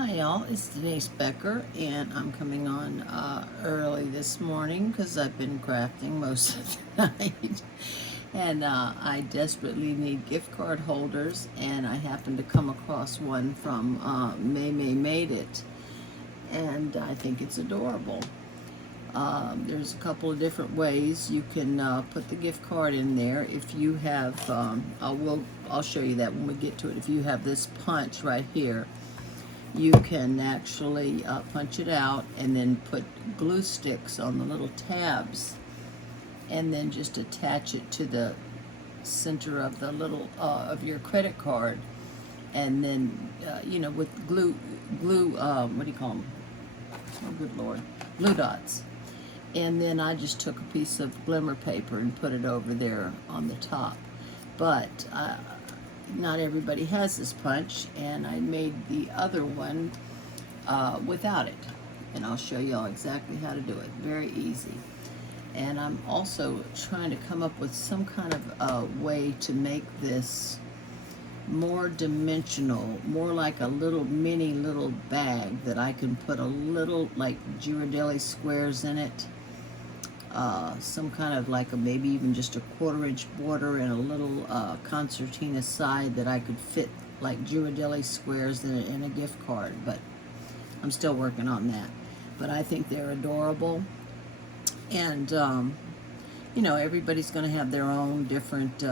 Hi y'all, it's Denise Becker and I'm coming on early this morning because I've been crafting most of the night and I desperately need gift card holders, and I happened to come across one from May Made It, and I think it's adorable. There's a couple of different ways you can put the gift card in there. If you have, I'll show you that when we get to it. If you have this punch right here, you can actually punch it out and then put glue sticks on the little tabs and then just attach it to the center of the little of your credit card, and then with glue what do you call them, oh good lord, glue dots. And then I just took a piece of glimmer paper and put it over there on the top, but not everybody has this punch, and I made the other one without it, and I'll show y'all exactly how to do it. Very easy. And I'm also trying to come up with some kind of way to make this more dimensional, more like a little mini little bag that I can put a little like Ghirardelli squares in it, some kind of like maybe even just a 1/4 inch border and a little concertina side that I could fit like Ghirardelli squares in a gift card, but I'm still working on that. But I think they're adorable, and everybody's going to have their own different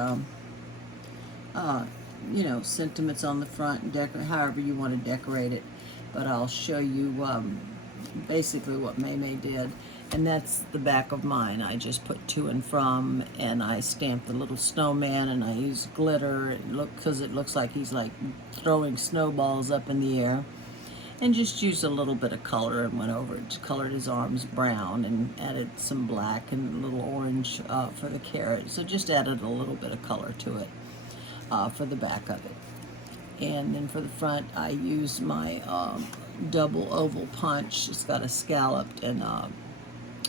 sentiments on the front and however you want to decorate it. But I'll show you basically what May did, and that's the back of mine. I just put to and from, and I stamped the little snowman, and I used glitter because it looks like he's like throwing snowballs up in the air, and just used a little bit of color and went over it, colored his arms brown and added some black and a little orange for the carrot. So just added a little bit of color to it for the back of it. And then for the front, I used my double oval punch. It's got a scalloped and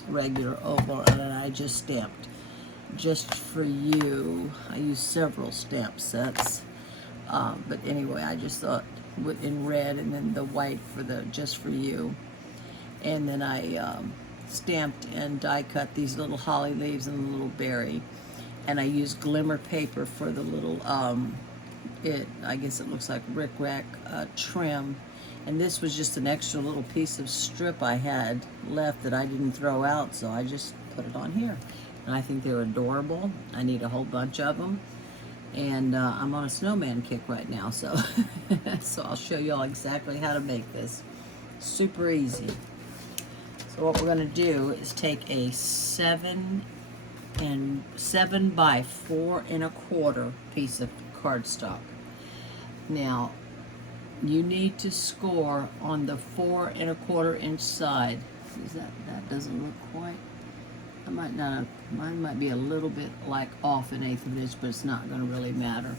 regular oval, and then I just stamped "Just for You." I used several stamp sets, but anyway, I just thought in red, and then the white for the "Just for You." And then I stamped and die cut these little holly leaves and a little berry, and I used glimmer paper for the little I guess it looks like rickrack trim. And this was just an extra little piece of strip I had left that I didn't throw out, so I just put it on here. And I think they're adorable. I need a whole bunch of them. And I'm on a snowman kick right now, so so I'll show y'all exactly how to make this. Super easy. So what we're going to do is take a 7 by 4 1/4 piece of cardstock. Now, you need to score on the 4 1/4 inch side. Is that doesn't look quite. I might not have, mine might be a little bit like off an 1/8 of an inch, but it's not going to really matter.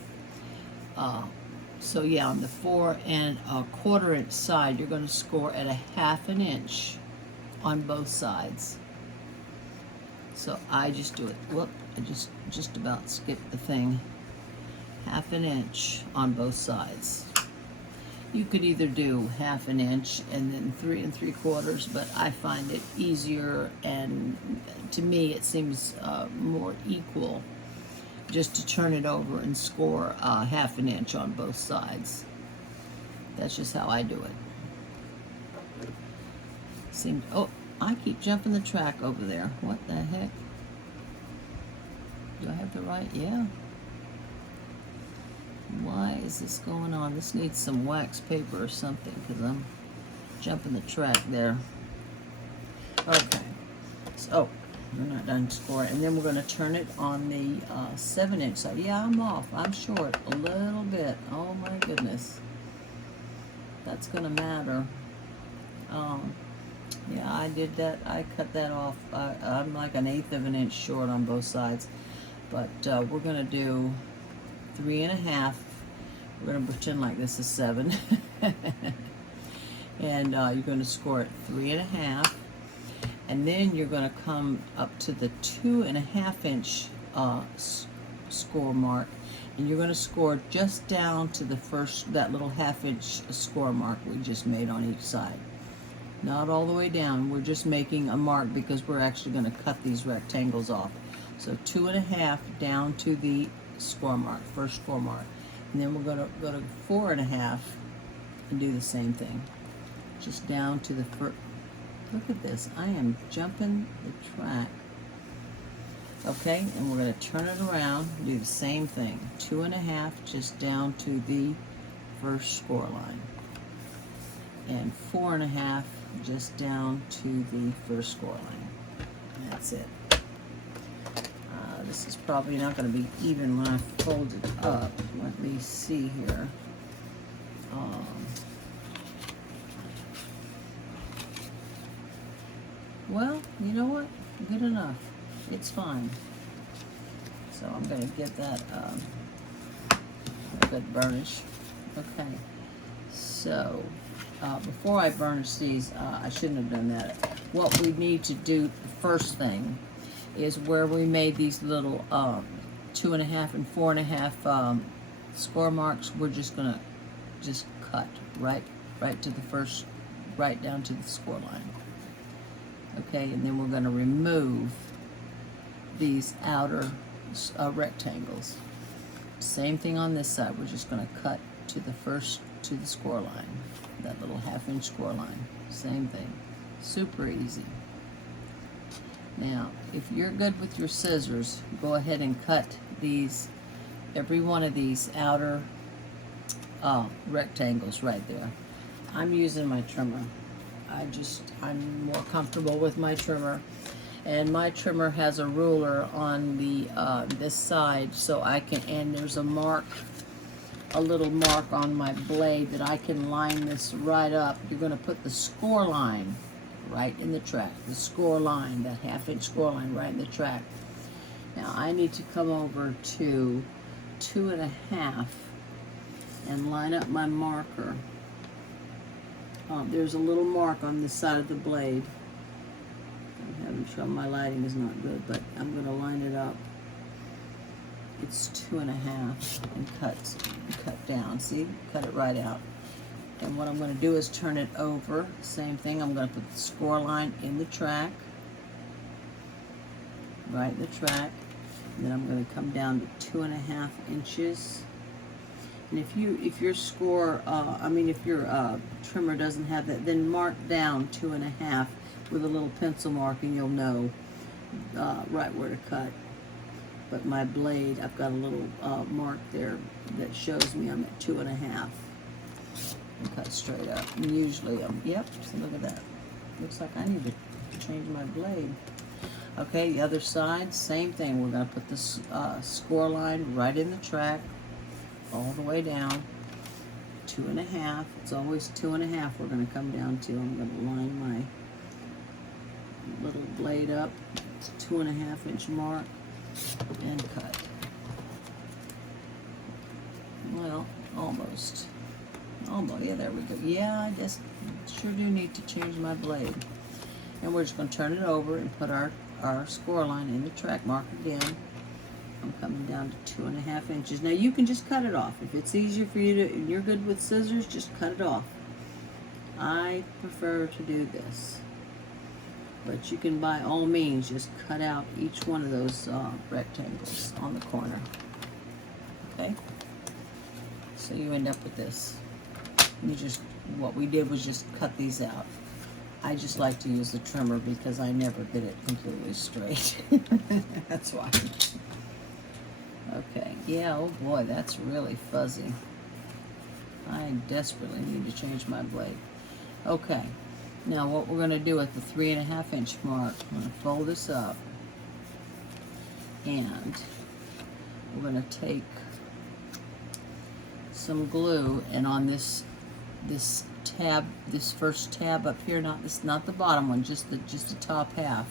So yeah, on the 4 1/4 inch side, you're going to score at a 1/2 inch on both sides. So I just do it. Whoop! I just about skipped the thing. 1/2 inch on both sides. You could either do 1/2 inch and then 3 3/4, but I find it easier, and to me it seems more equal just to turn it over and score 1/2 inch on both sides. That's just how I do it. Oh, I keep jumping the track over there. What the heck? Do I have the right? Yeah. Why is this going on? This needs some wax paper or something, because I'm jumping the track there. Okay. So, we're not done scoring. And then we're going to turn it on the 7 inch side. Yeah, I'm off. I'm short a little bit. Oh my goodness. That's going to matter. Yeah, I did that. I cut that off. I'm like an 1/8 of an inch short on both sides. But we're going to do 3 1/2. We're going to pretend like this is 7. And you're going to score at 3 1/2. And then you're going to come up to the 2 1/2 inch score mark, and you're going to score just down to the first, that little 1/2 inch score mark we just made on each side. Not all the way down, we're just making a mark because we're actually going to cut these rectangles off. So 2.5 down to the score mark, first score mark. And then we're going to go to 4.5 and do the same thing. Just down to the first. Look at this, I am jumping the track. Okay, and we're going to turn it around, do the same thing. 2.5 just down to the first score line. And 4.5 just down to the first score line. And that's it. This is probably not going to be even when I fold it up. Let me see here. Well, you know what? Good enough. It's fine. So I'm going to get that a good burnish. Okay. So before I burnish these, I shouldn't have done that. What we need to do, the first thing, is where we made these little 2.5 and 4.5 score marks. We're just gonna cut right to the first, right down to the score line. Okay, and then we're going to remove these outer rectangles. Same thing on this side. We're just going to cut to the score line, that little 1/2 inch score line. Same thing. Super easy. Now, if you're good with your scissors, go ahead and cut these, every one of these outer rectangles right there. I'm using my trimmer. I'm more comfortable with my trimmer, and my trimmer has a ruler on the this side, so I can, and there's a mark, a little mark on my blade that I can line this right up. You're going to put the score line right in the track, the score line, that 1/2 inch score line right in the track. Now I need to come over to 2.5 and line up my marker. There's a little mark on this side of the blade. I'm having trouble, my lighting is not good, but I'm going to line it up. It's 2.5 and cut down. See, cut it right out. And what I'm going to do is turn it over. Same thing. I'm going to put the score line in the track, right in the track. And then I'm going to come down to 2.5 inches. And if your score, if your trimmer doesn't have that, then mark down 2.5 with a little pencil mark, and you'll know right where to cut. But my blade, I've got a little mark there that shows me I'm at 2.5. And cut straight up. And usually yep, so look at that. Looks like I need to change my blade. Okay, the other side, same thing. We're going to put this score line right in the track, all the way down. 2.5. It's always 2.5 we're going to come down to. I'm going to line my little blade up to 2.5 inch mark and cut. Well, almost. Yeah, there we go. Yeah, I guess sure do need to change my blade. And we're just going to turn it over and put our score line in the track mark again. I'm coming down to 2.5 inches. Now you can just cut it off. If it's easier for you to, and you're good with scissors, just cut it off. I prefer to do this. But you can, by all means, just cut out each one of those rectangles on the corner. Okay? So you end up with this. What we did was just cut these out. I just like to use the trimmer because I never get it completely straight. That's why. Okay, yeah, oh boy, that's really fuzzy. I desperately need to change my blade. Okay, now what we're going to do at the 3.5 inch mark, I'm going to fold this up, and we're going to take some glue, and on this tab, this first tab up here, not the bottom one, just the top half,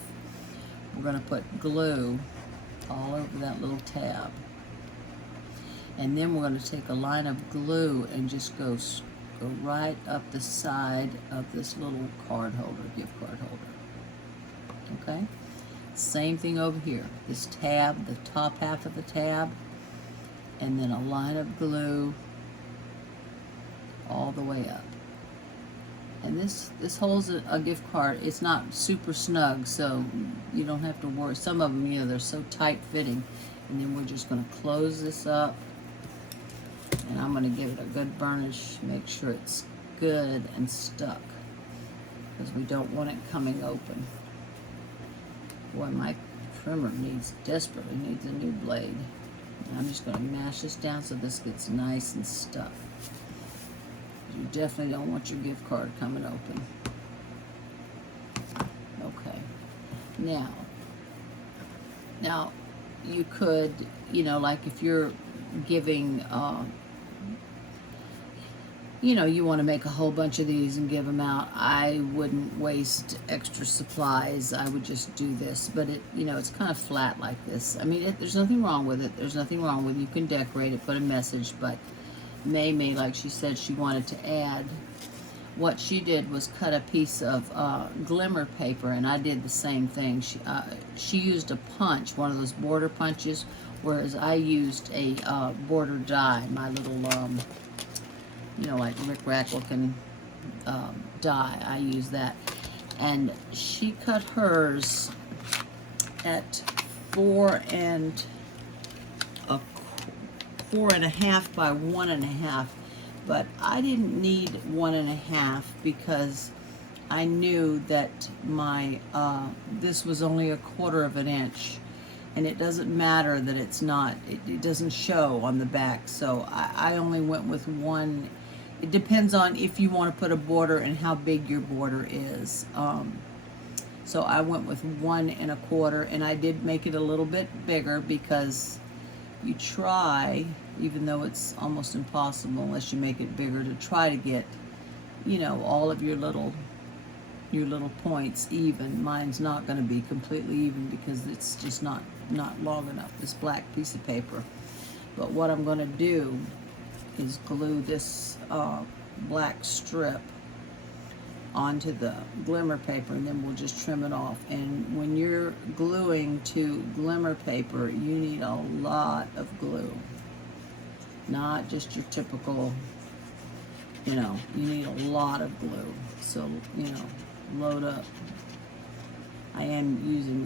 we're going to put glue all over that little tab. And then we're going to take a line of glue and just go right up the side of this little card holder, gift card holder. Okay? Same thing over here. This tab, the top half of the tab, and then a line of glue all the way up. And this holds a gift card. It's not super snug, so you don't have to worry. Some of them, they're so tight fitting. And then we're just going to close this up, and I'm going to give it a good burnish, make sure it's good and stuck, because we don't want it coming open. Boy, my trimmer desperately needs a new blade. And I'm just going to mash this down so this gets nice and stuck. You definitely don't want your gift card coming open. Okay. Now you could, like if you're giving, you want to make a whole bunch of these and give them out. I wouldn't waste extra supplies. I would just do this. But it's kind of flat like this. I mean, there's nothing wrong with it. There's nothing wrong with it. You can decorate it, put a message. But May, like she said, she wanted to add. What she did was cut a piece of glimmer paper, and I did the same thing. She used a punch, one of those border punches, whereas I used a border die, my little, like Rick Rack looking die. I used that. And she cut hers at 4.5 by 1.5. But I didn't need 1.5 because I knew that my this was only 1/4 of an inch, and it doesn't matter that it's not, it doesn't show on the back. So I only went with 1. It depends on if you want to put a border and how big your border is. So I went with 1.25, and I did make it a little bit bigger because you try, even though it's almost impossible unless you make it bigger, to try to get, all of your little points even. Mine's not going to be completely even because it's just not long enough, this black piece of paper. But what I'm going to do is glue this black strip onto the glimmer paper, and then we'll just trim it off. And when you're gluing to glimmer paper, you need a lot of glue, not just your typical, you need a lot of glue. So, load up. I am using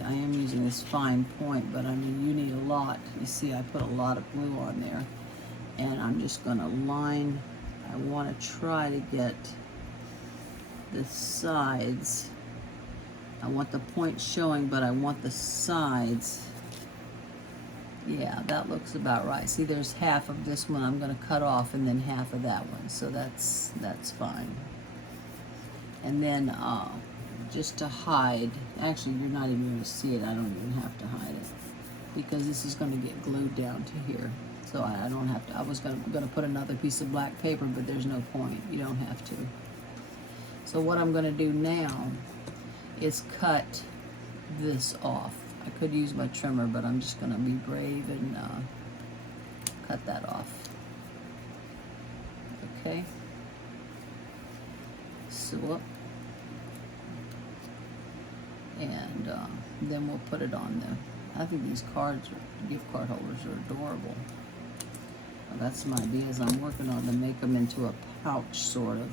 this fine point, but I mean, you need a lot. You see, I put a lot of glue on there, and I'm just gonna line. I want to try to get the sides. I want the point showing, but I want the sides. Yeah, that looks about right. See, there's half of this one I'm going to cut off, and then half of that one. So that's fine. And then just to hide, actually you're not even going to see it. I don't even have to hide it because this is going to get glued down to here. So I don't have to. I was going to put another piece of black paper, but there's no point. You don't have to. So what I'm going to do now is cut this off. I could use my trimmer, but I'm just going to be brave and cut that off. Okay. So, and then we'll put it on there. I think these gift card holders are adorable. Well, that's some ideas I'm working on to make them into a pouch, sort of.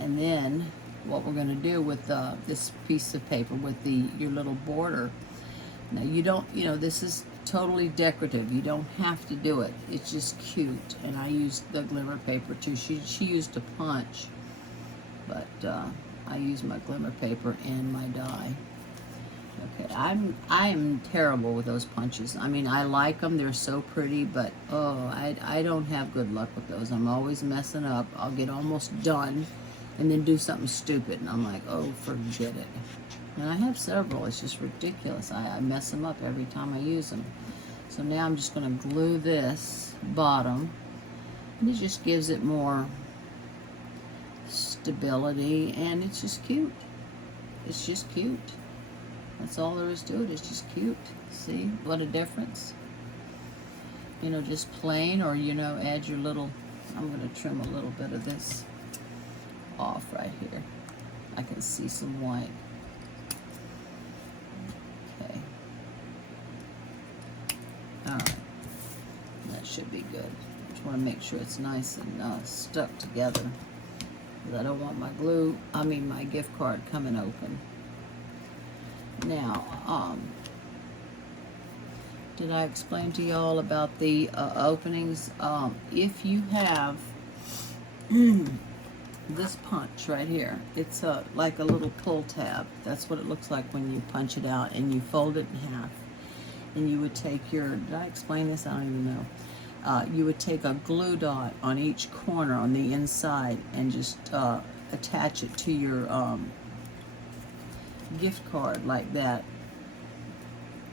And then what we're going to do with this piece of paper with your little border. Now you don't, this is totally decorative. You don't have to do it. It's just cute. And I used the glimmer paper too. She used a punch, but I used my glimmer paper and my die. Okay, I am terrible with those punches. I mean, I like them. They're so pretty, but I don't have good luck with those. I'm always messing up. I'll get almost done and then do something stupid, and I'm like, oh, forget it. And I have several. It's just ridiculous. I mess them up every time I use them. So now I'm just going to glue this bottom, and it just gives it more stability, and it's just cute. It's just cute. That's all there is to it. It's just cute. See what a difference? Just plain, or add your little. I'm going to trim a little bit of this off right here. I can see some white. Okay. Alright. That should be good. Just want to make sure it's nice and stuck together. I don't want my gift card coming open. Now, did I explain to y'all about the openings? If you have this punch right here, it's like a little pull tab. That's what it looks like when you punch it out, and you fold it in half. And you would take did I explain this? I don't even know. You would take a glue dot on each corner on the inside and just attach it to your gift card like that.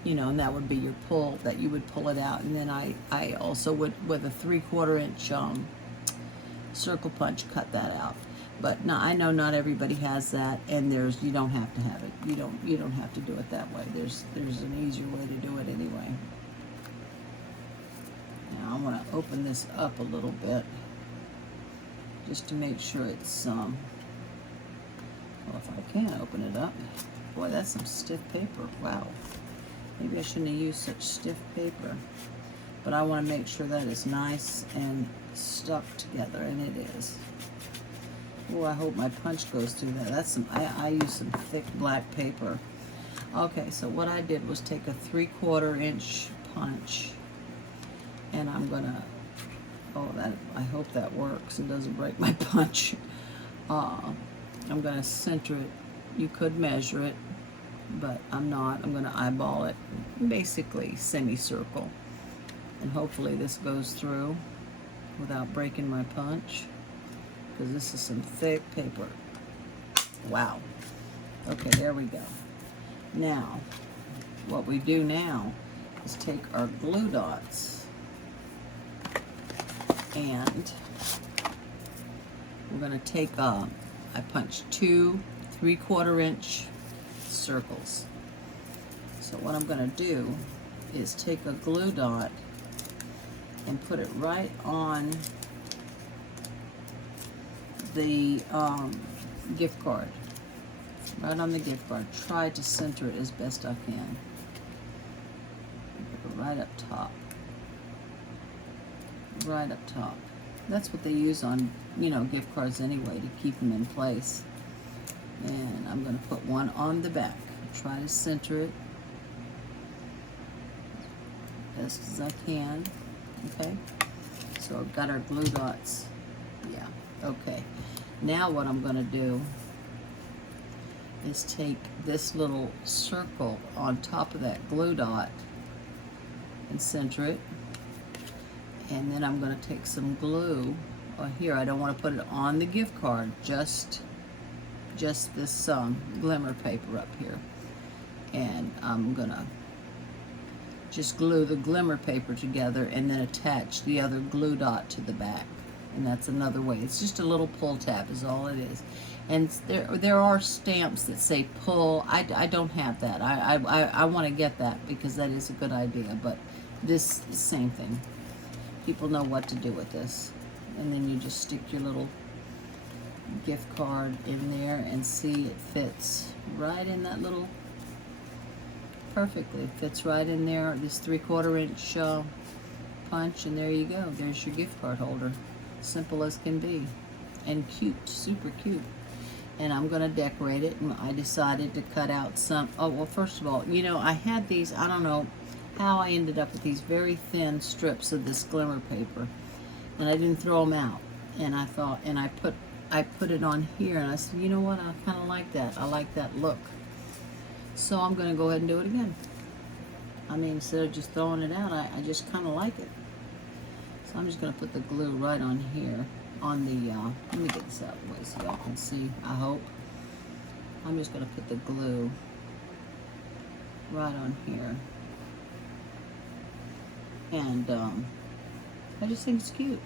You know, and that would be your pull, that you would pull it out. And then I also would, with a 3/4 inch circle punch, cut that out. But no, I know not everybody has that, and you don't have to have it. You don't have to do it that way. There's an easier way to do it anyway. Now I want to open this up a little bit just to make sure it's well, if I can open it up. Boy, that's some stiff paper. Wow. Maybe I shouldn't have used such stiff paper. But I want to make sure that it's nice and stuck together, and it is. Oh, I hope my punch goes through that. That's I use some thick black paper. Okay, so what I did was take a 3/4 inch punch, and I'm gonna, I hope that works and doesn't break my punch. I'm gonna center it. You could measure it, but I'm not. I'm gonna eyeball it, basically semicircle, and hopefully this goes through without breaking my punch, because this is some thick paper. Wow. Okay, there we go. Now, what we do now is take our glue dots, and we're going to take, I punched 2 3/4 inch circles. So what I'm going to do is take a glue dot and put it right on the gift card. Right on the gift card. Try to center it as best I can. Right up top. Right up top. That's what they use on, gift cards anyway, to keep them in place. And I'm going to put one on the back. Try to center it as best as I can. Okay? So I've got our glue dots. Yeah. Okay. Now what I'm going to do is take this little circle on top of that glue dot and center it. And then I'm going to take some glue. Here, I don't want to put it on the gift card, just this glimmer paper up here. And I'm going to just glue the glimmer paper together and then attach the other glue dot to the back. And that's another way. It's just a little pull tab is all it is. And there are stamps that say pull. I don't have that. I want to get that because that is a good idea. But this is the same thing. People know what to do with this. And then you just stick your little gift card in there and see it fits right in that little, perfectly. It fits right in there. This 3/4 inch punch, and there you go. There's your gift card holder. Simple as can be. And cute, super cute. And I'm going to decorate it, and I decided to cut out some, well, first of all, I had these, I don't know how I ended up with these very thin strips of this glimmer paper, and I didn't throw them out. And I thought, and I put it on here, and I said, you know what, I kind of like that. I like that look. So I'm going to go ahead and do it again. I mean, instead of just throwing it out, I just kind of like it. So I'm just going to put the glue right on here, on the, let me get this out of the way so y'all can see, I hope. I'm just going to put the glue right on here. And I just think it's cute.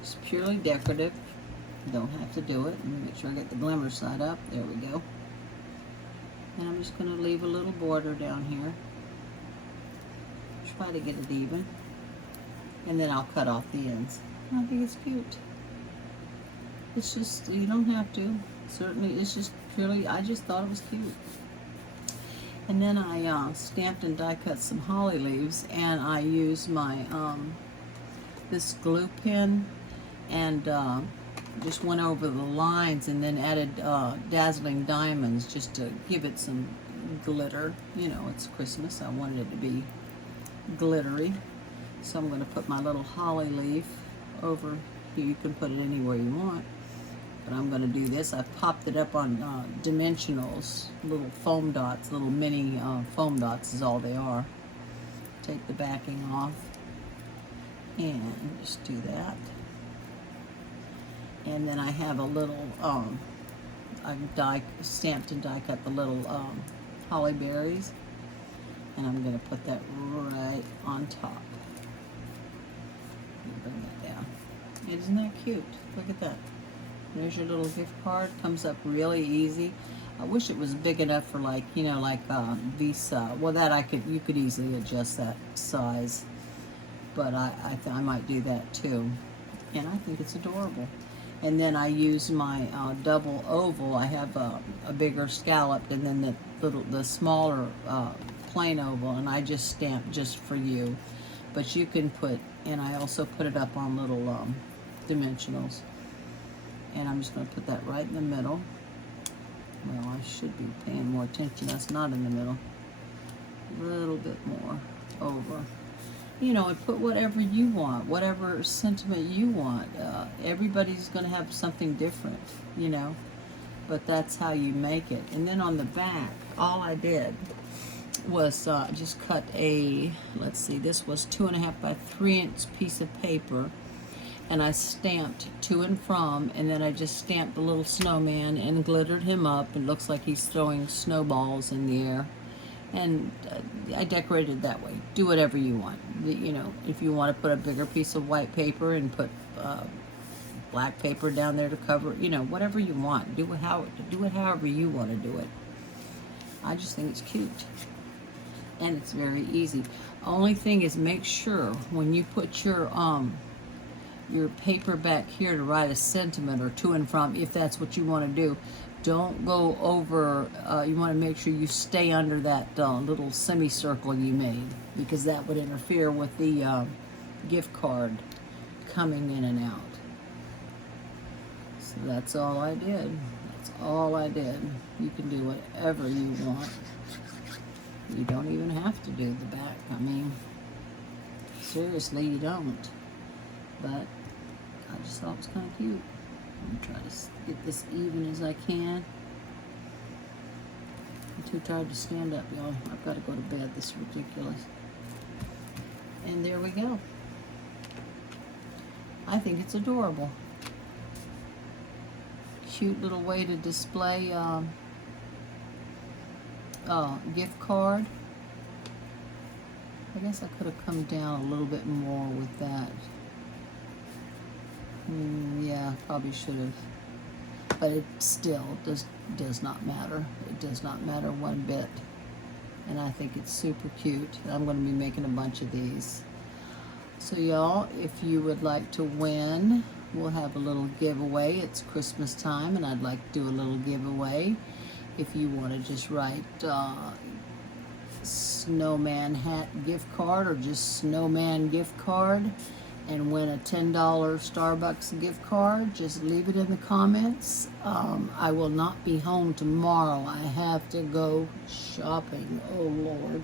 It's purely decorative. You don't have to do it. Let me make sure I get the glimmer side up. There we go. And I'm just going to leave a little border down here. Try to get it even. And then I'll cut off the ends. I think it's cute. It's just, you don't have to. Certainly, it's just purely, I just thought it was cute. And then I stamped and die cut some holly leaves, and I used my this glue pen and just went over the lines and then added dazzling diamonds just to give it some glitter. You know, it's Christmas. I wanted it to be glittery. So I'm going to put my little holly leaf over here. You can put it anywhere you want. But I'm going to do this. I've popped it up on dimensionals, little foam dots, little mini foam dots is all they are. Take the backing off and just do that. And then I have a little, I've stamped and die cut the little holly berries. And I'm going to put that right on top. Bring that down. Isn't that cute? Look at that. There's your little gift card. Comes up really easy. I wish it was big enough for like, you know, like these, well that you could easily adjust that size. But I might do that too. And I think it's adorable. And then I use my double oval. I have a bigger scalloped and then the smaller plain oval, and I just stamp just for you. But you can put, and I also put it up on little dimensionals. And I'm just going to put that right in the middle. Well, I should be paying more attention. That's not in the middle. A little bit more over. You know, and put whatever you want, whatever sentiment you want. Everybody's going to have something different, you know. But that's how you make it. And then on the back, all I did was just cut a, let's see, this was 2.5 by 3-inch piece of paper. And I stamped to and from, and then I just stamped the little snowman and glittered him up. It looks like he's throwing snowballs in the air. And I decorated that way. Do whatever you want. You know, if you want to put a bigger piece of white paper and put black paper down there to cover, you know, whatever you want. Do it however you want to do it. I just think it's cute. And it's very easy. Only thing is, make sure when you put your paper back here to write a sentiment or to and from, if that's what you want to do, don't go over, you want to make sure you stay under that little semicircle you made, because that would interfere with the gift card coming in and out. So that's all I did. That's all I did. You can do whatever you want. You don't even have to do the back. I mean, seriously, you don't. But I just thought it was kind of cute. I'm going to try to get this even as I can. I'm too tired to stand up, y'all. I've got to go to bed. This is ridiculous. And there we go. I think it's adorable. Cute little way to display gift card. I guess I could have come down a little bit more with that. Yeah, probably should have. But it still does not matter. It does not matter one bit. And I think it's super cute. I'm going to be making a bunch of these. So y'all, if you would like to win, we'll have a little giveaway. It's Christmas time, and I'd like to do a little giveaway. If you want to just write snowman hat gift card or just snowman gift card and win a $10 Starbucks gift card, just leave it in the comments. I will not be home tomorrow. I have to go shopping. Oh Lord,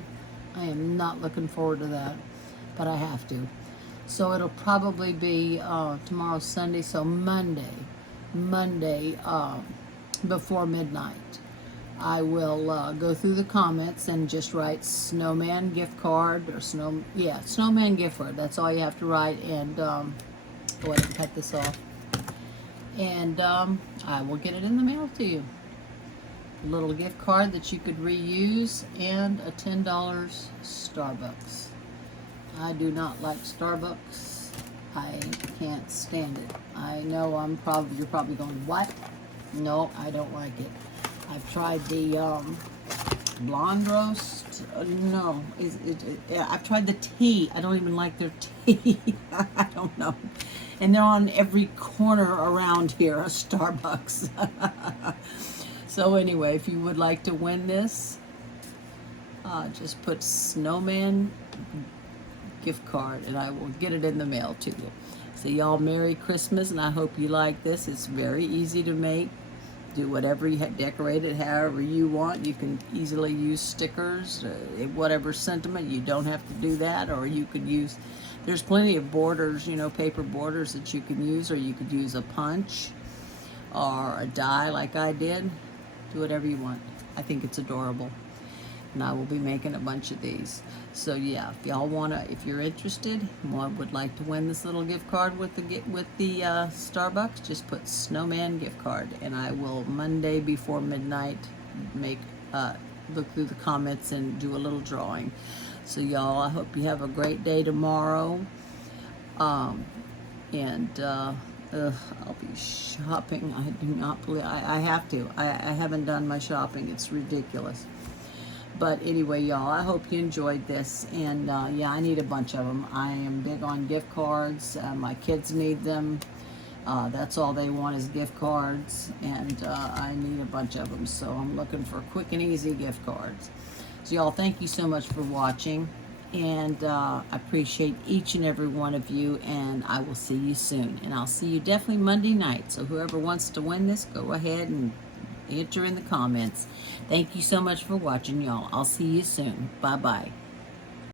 I am not looking forward to that, but I have to. So it'll probably be tomorrow's Sunday, so Monday before midnight. I will go through the comments and just write snowman gift card or snowman gift card. That's all you have to write, and go ahead and cut this off. And I will get it in the mail to you. A little gift card that you could reuse and a $10 Starbucks. I do not like Starbucks. I can't stand it. I know you're probably going, what? No, I don't like it. I've tried the blonde roast. No, I've tried the tea. I don't even like their tea. I don't know. And they're on every corner around here, a Starbucks. So anyway, if you would like to win this, just put snowman gift card, and I will get it in the mail to you. So y'all, Merry Christmas, and I hope you like this. It's very easy to make. Do whatever you decorate it however you want. You can easily use stickers, whatever sentiment. You don't have to do that, or you could use, there's plenty of borders, you know, paper borders that you can use, or you could use a punch or a die like I did. Do whatever you want. I think it's adorable, and I will be making a bunch of these. So yeah, if y'all wanna, if you're interested, would like to win this little gift card with the Starbucks, just put Snowman gift card, and I will Monday before midnight make look through the comments and do a little drawing. So y'all, I hope you have a great day tomorrow. I'll be shopping. I do not believe I have to. I haven't done my shopping. It's ridiculous. But anyway, y'all, I hope you enjoyed this. And yeah, I need a bunch of them. I am big on gift cards. My kids need them. That's all they want is gift cards. And I need a bunch of them. So I'm looking for quick and easy gift cards. So y'all, thank you so much for watching. And I appreciate each and every one of you. And I will see you soon. And I'll see you definitely Monday night. So whoever wants to win this, go ahead and enter in the comments. Thank you so much for watching, y'all. I'll see you soon. Bye-bye.